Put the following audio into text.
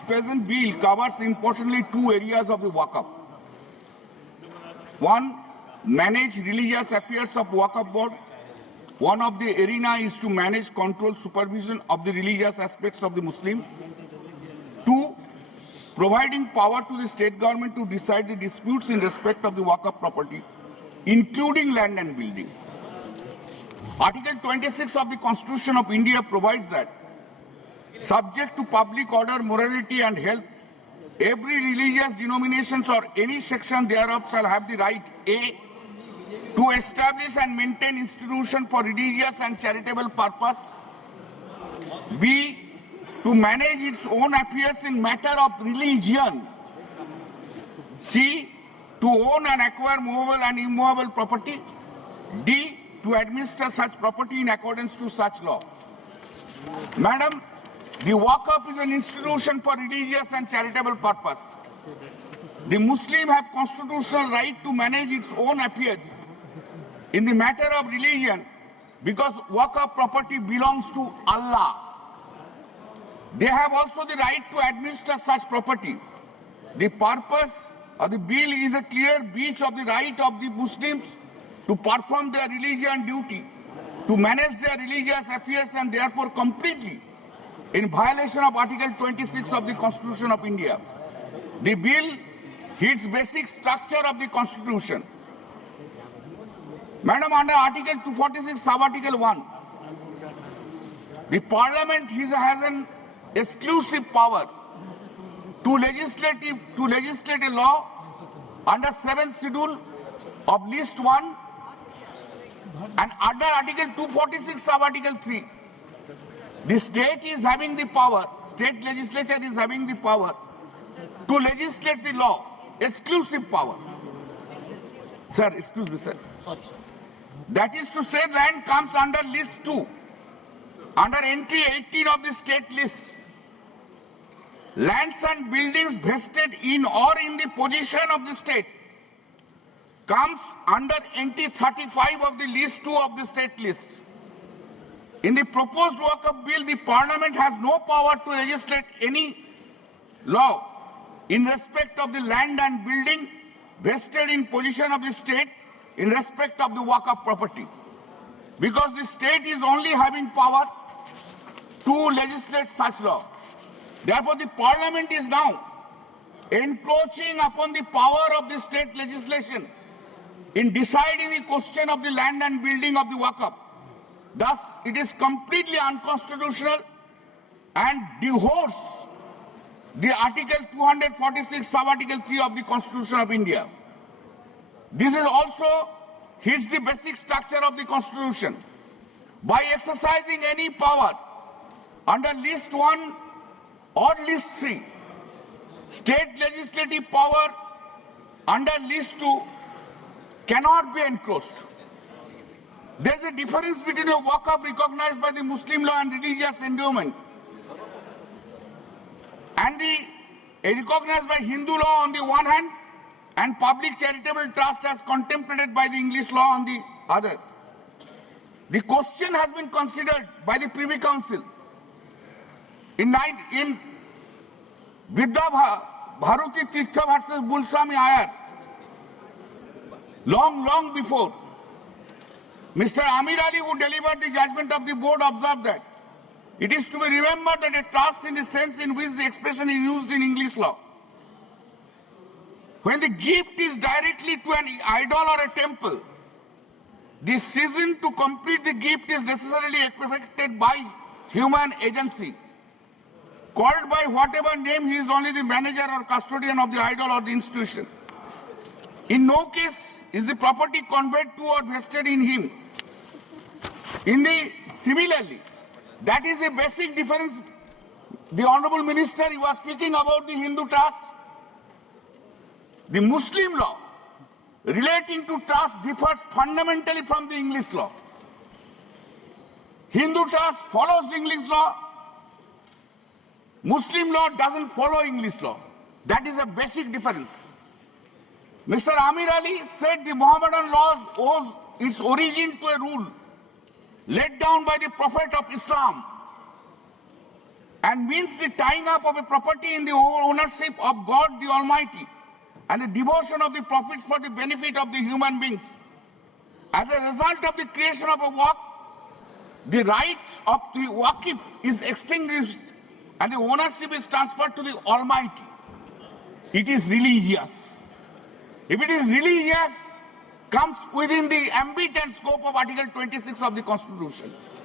this present bill covers importantly two areas of the Waqf. One, manage religious affairs of Waqf board. One of the arena is to manage control supervision of the religious aspects of the Muslim. Two, providing power to the state government to decide the disputes in respect of the Waqf property, including land and building. Article 26 of the Constitution of India provides that, subject to public order, morality and health, every religious denominations or any section thereof shall have the right, A, to establish and maintain institutions for religious and charitable purpose, B, to manage its own affairs in matter of religion, C, to own and acquire movable and immovable property, D, to administer such property in accordance to such law. Madam, the Waqf is an institution for religious and charitable purpose. The Muslim have constitutional right to manage its own affairs in the matter of religion because Waqf property belongs to Allah. They have also the right to administer such property. The purpose of the bill is a clear breach of the right of the Muslims to perform their religion duty, to manage their religious affairs, and therefore completely in violation of Article 26 of the Constitution of India. The bill hits basic structure of the Constitution. Madam, under Article 246, Sub-Article 1, the Parliament has an exclusive power to legislate a law under 7th schedule of List 1 and under Article 246 Sub-Article 3. The state is having the power, state legislature is having the power to legislate the law, exclusive power. Sir, excuse me, sir. Sorry. That is to say, land comes under List 2, under entry 18 of the state lists. Lands and buildings vested in or in the possession of the state comes under entry 35 of the List 2 of the state list. In the proposed Waqf bill, the Parliament has no power to legislate any law in respect of the land and building vested in possession of the state in respect of the Waqf property, because the state is only having power to legislate such law. Therefore, the Parliament is now encroaching upon the power of the state legislation in deciding the question of the land and building of the Waqf. Thus, it is completely unconstitutional and dehodes the Article 246, Sub-Article 3 of the Constitution of India. This is also hits the basic structure of the Constitution. By exercising any power under List 1 or List 3, state legislative power under List 2 cannot be encroached. There is a difference between a Waqf recognized by the Muslim law and religious endowment and recognized by Hindu law on the one hand and public charitable trust as contemplated by the English law on the other. The question has been considered by the Privy Council in Vidya Bharati Tirtha versus Bulsami Ayar, long before. Mr. Amir Ali, who delivered the judgment of the board, observed that it is to be remembered that a trust in the sense in which the expression is used in English law, when the gift is directly to an idol or a temple, the season to complete the gift is necessarily effected by human agency. Called by whatever name, he is only the manager or custodian of the idol or the institution. In no case is the property conveyed to or vested in him. Similarly, that is a basic difference. The Honorable Minister, he was speaking about the Hindu trust. The Muslim law relating to trust differs fundamentally from the English law. Hindu trust follows the English law. Muslim law doesn't follow English law. That is a basic difference. Mr. Amir Ali said the Mohammedan law owes its origin to a rule laid down by the Prophet of Islam. and means the tying up of a property in the ownership of God the Almighty and the devotion of the profits for the benefit of the human beings. As a result of the creation of a work, the right of the waqif is extinguished and the ownership is transferred to the Almighty. It is religious. If it is religious, comes within the ambit and scope of Article 26 of the Constitution.